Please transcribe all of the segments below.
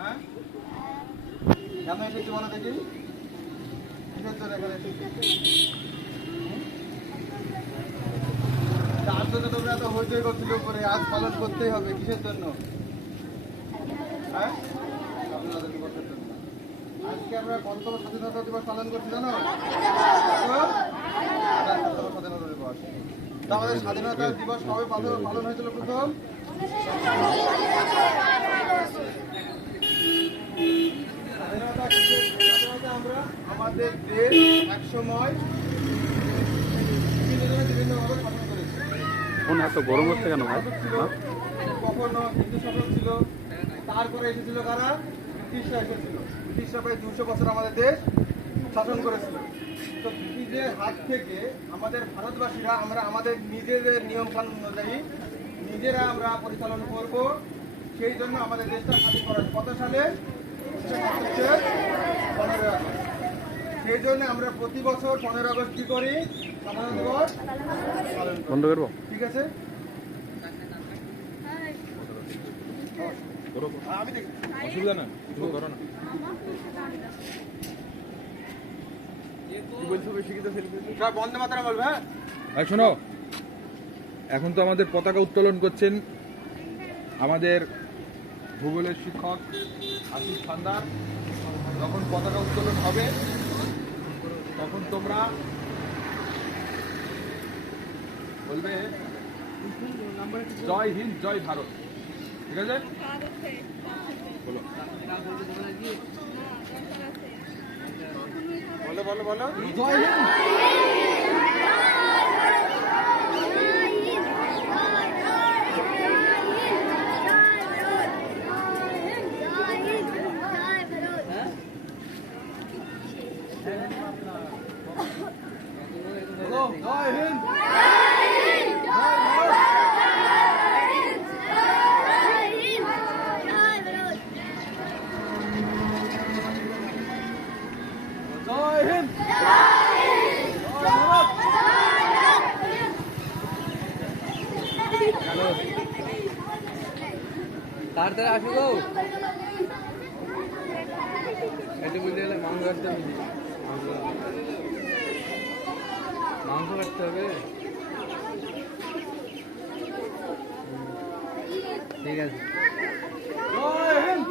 হ্যাঁ কেন এসেছি বলো দেখি, কিসের জন্য এখানে এসেছি? তার জন্য তোমরা এত হইচই করছিল করে, আজ পালন করতেই হবে কিসের জন্য? হ্যাঁ স্বাধীনতা দিবসের জন্য। আজকে আমরা কততম স্বাধীনতা দিবস পালন করছি জানো? স্বাধীনতা দিবস। তা আমাদের স্বাধীনতা দিবস কবে পালন হয়েছিল প্রথম? স্বাধীনতা আমরা আমাদের দেশ এক সময় বিভিন্নভাবে পালন করেছি। এত গরম হচ্ছে কেন? কখনো হিন্দু শাসক ছিল, তারপরে এসেছিল কারা? ব্রিটিশরা এসেছিল। ব্রিটিশরা প্রায় 200 বছর আমাদের দেশ শাসন করেছিল। তো ব্রিটিশদের হাত থেকে আমাদের ভারতবাসীরা আমরা আমাদের নিজেদের নিয়ম কানুন অনুযায়ী নিজেরা আমরা পরিচালনা করব। সেই জন্য আমাদের দেশটা স্বাধীন করা কত সালে? 15 আগস্ট। সেই জন্য আমরা প্রতি বছর 15 আগস্ট কি করি? স্বাধীনতা দিবস পালন করব। ঠিক আছে? অসুবিধা না, করো না। বন্দে মাতরম বলবে। হ্যাঁ শোনো, এখন তো আমাদের পতাকা উত্তোলন করছেন আমাদের ভূগোলের শিক্ষক আশিস ফান্দার। যখন পতাকা উত্তোলন হবে তখন তোমরা বলবে জয় হিন্দ জয় ভারত। ঠিক আছে? বলো বলো বলো বলো জয় হিন্দ। জয় হিন্দ। জয় হিন্দ। তাড়াতাড়ি আসো গো, এটা বুঝতে গেলে মাংস কাটতে হবে, মাংস কাটতে হবে। ঠিক আছে। জয় হিন্দ।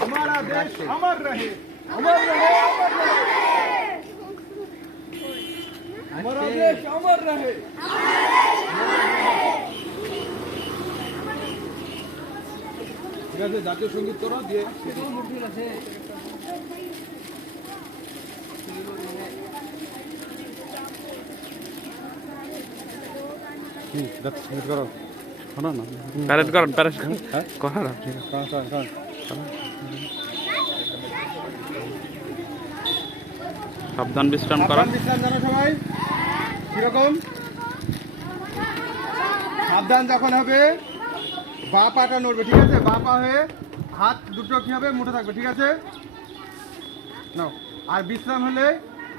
हमारा देश अमर रहे, अमर रहे, अमर रहे। हमारा देश अमर रहे। ঠিক আছে, জাতীয় সঙ্গীত করো দিয়ে করো। প্যারেড করেন, প্যারেড করেন, করেন আপনি। সাবধান বিশ্রাম করা। বিশ্রাম জানো সবাই কিরকম? সাবধান যখন হবে বা পাটা নড়বে। ঠিক আছে? বা পা হয়ে হাত দুটো কি হবে? মুঠো থাকবে। ঠিক আছে? নাও। আর বিশ্রাম হলে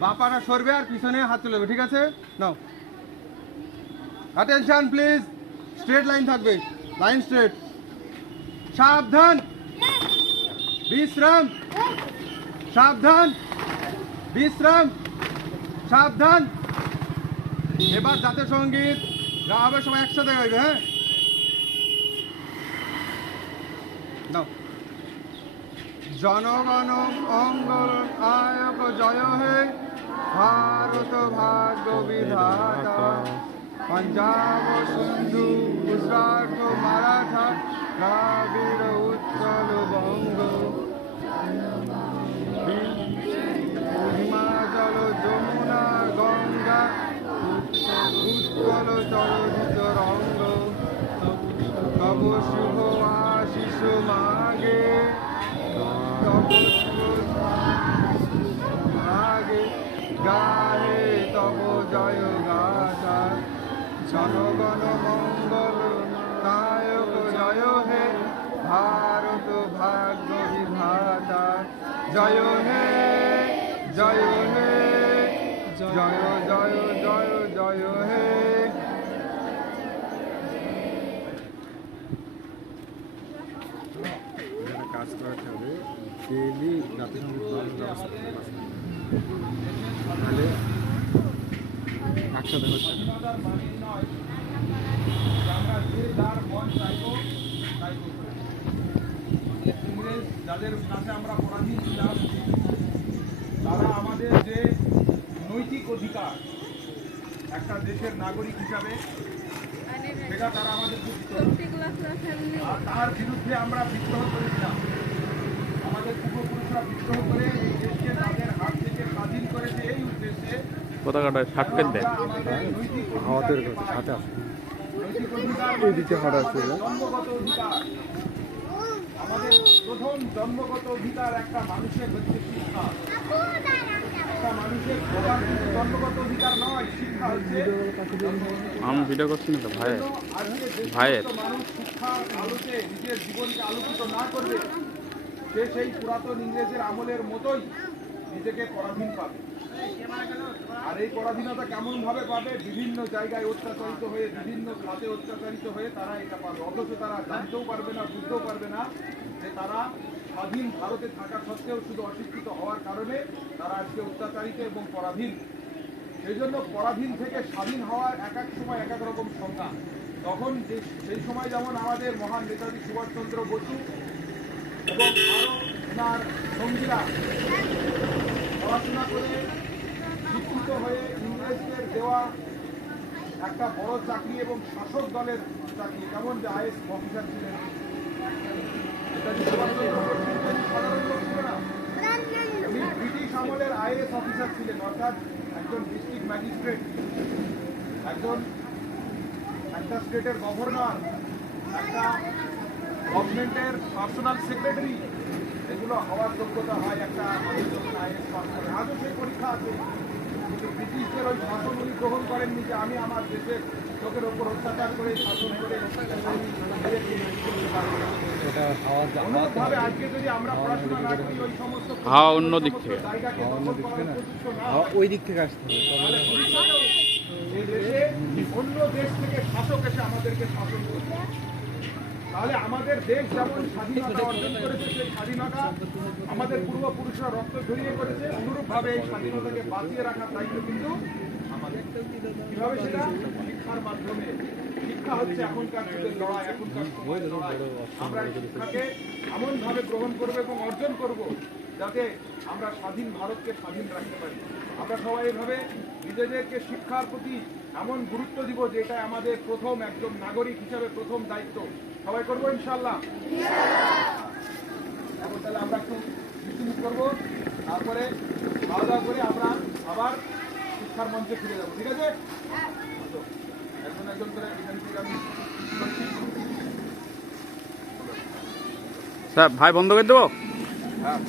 বা পাটা সরবে আর পিছনে হাত চলে যাবে। ঠিক আছে? নাও। অ্যাটেনশন প্লিজ, স্ট্রেট লাইন থাকবে, লাইন স্ট্রেট। সাবধান, বিশ্রাম, সাবধান, বিশ্রাম, সাবধান। এবার জাতীয় সঙ্গীত গা হবে, সবাই একসাথে গাইবে। হ্যাঁ নাও। জনগণ মঙ্গল আয়ক জয় হে ভারত ভাগ্য বিধাতা, पंजाब सिंधु गुजरात मराठा द्राविड़ उत्कल बंग, हिमाचल যমুনা गंगा उत्कल चरित रंग, तब शुभ आशीष मागे, तब शुभ मागे गाहे तब জয় গাথা জনগণ মঙ্গল নায়ক জয় হে ভারত ভাগ্য বিধাতা জয় হে জয় হে জয় জয় জয় জয় হে। কাজ করাতে হবে ডেইলি জাতিসংঘের ব্যবস্থা তাহলে একসাথে হচ্ছে না। আমরা যে যার মন চাইবো তাই করবো। ইংরেজ যাদের কাছে আমরা পরাধীন ছিলাম তারা আমাদের যে নৈতিক অধিকার একটা দেশের নাগরিক হিসাবে সেটা তারা আমাদেরকে দিত না। আর তার বিরুদ্ধে আমরা বিদ্রোহ করেছিলাম। আমাদের পূর্বপুরুষরা বিদ্রোহ করে এই দেশকে তাদের হাত থেকে স্বাধীন করেছে এই উদ্দেশ্যে পতাকাটা সার্টিফিকেট দেয়। আমাদের নৈতিক হাওয়াতের অধিকারকে হাতে পাওয়া। আছে নৈতিক অধিকার এই দিকে হাওয়া আছে জন্মগত অধিকার। আমাদের প্রথম জন্মগত অধিকার একটা মানুষের হচ্ছে শিক্ষা। একটা মানুষের প্রধান কিন্তু জন্মগত অধিকার নয়, শিক্ষা হচ্ছে। আমি ভিডিও করছি না তো ভাই। আজকে যে ভাইয়ের। সমস্ত মানুষ শিক্ষার আলোতে নিজের জীবনকে আলোকিত না করবে সে সেই পুরাতন ইংরেজের আমলের মতোই নিজেকে পরাধীন পাবে। আর এই পরাধীনতা কেমন ভাবে পাবে? বিভিন্ন জায়গায় অত্যাচারিত হয়ে, বিভিন্ন খাতে অত্যাচারিত হয়ে তারা এটা পাবে। অথচ তারা জানতেও পারবে না, বুঝতেও পারবে না যে তারা স্বাধীন ভারতে থাকা সত্ত্বেও শুধু অশিক্ষিত হওয়ার কারণে তারা আজকে অত্যাচারিত এবং পরাধীন। সেই জন্য পরাধীন থেকে স্বাধীন হওয়ার এক এক সময় এক এক রকম সংজ্ঞা। তখন সেই সময় যেমন আমাদের মহান নেতাজি সুভাষচন্দ্র বসু এবং আরও ওনার সঙ্গীরা পড়াশোনা করে শিক্ষিত হয়ে ইংরেজদের দেওয়া একটা বড় চাকরি এবং শাসক দলের চাকরি, যেমন যে আইএস অফিসার ছিলেন। নেতাজি সুভাষচন্দ্র বসু কিন্তু সাধারণ লোক ছিল না। উনি ব্রিটিশ আমলের আইএস অফিসার ছিলেন, অর্থাৎ একজন ডিস্ট্রিক্ট ম্যাজিস্ট্রেট, একটা স্টেটের গভর্নর, একটা গভর্নমেন্টের পার্সোনাল সেক্রেটারি। এগুলো হওয়ার যোগ্যতা হয় একটা আইএস পাস করে। আজও সেই পরীক্ষা আছে। কিন্তু ব্রিটিশদের ওই শাসন উনি গ্রহণ করেননি যে আমি আমার দেশের লোকের ওপর অত্যাচার করে শাসন করে অনুরূপভাবে আজকে যদি আমরা পড়াশোনা না করি ওই সমস্ত হাওয়া অন্য দিক থেকে। জায়গাকে দখল করার উপযুক্ত না হাওয়া ওই দিক থেকে আসতে হবে তাহলে ভবিষ্যতেও এই দেশে অন্য দেশ থেকে শাসক এসে আমাদেরকে শাসন করবে। তাহলে আমাদের দেশ যেমন স্বাধীনতা অর্জন করেছে, সেই স্বাধীনতা আমাদের পূর্বপুরুষরা রক্ত ঝরিয়ে করেছে, অনুরূপভাবে এই স্বাধীনতাকে বাঁচিয়ে রাখার দায়িত্ব কিন্তু আমাদের। কিভাবে সেটা? শিক্ষার মাধ্যমে। শিক্ষা হচ্ছে এখনকার যুগের লড়াই, এখনকার সময়ের লড়াই। আমরা এই শিক্ষাকে এমনভাবে গ্রহণ করবো এবং অর্জন করব যাতে আমরা স্বাধীন ভারতকে স্বাধীন রাখতে পারি। আমরা সবাই এভাবে নিজেদেরকে শিক্ষার প্রতি এমন গুরুত্ব দিব যে এটা আমাদের প্রথম একজন নাগরিক হিসাবে প্রথম দায়িত্ব। সবাই করবো ইনশাল্লাহ। এখন তাহলে আমরা একটু মিটিং করবো, তারপরে খাওয়া দাওয়া করে আমরা আবার শিক্ষার মঞ্চে ফিরে যাবো। ঠিক আছে? একজন একজন করে এখান থেকে আমি স্যার ভাই বন্ধ করে দেবো। হ্যাঁ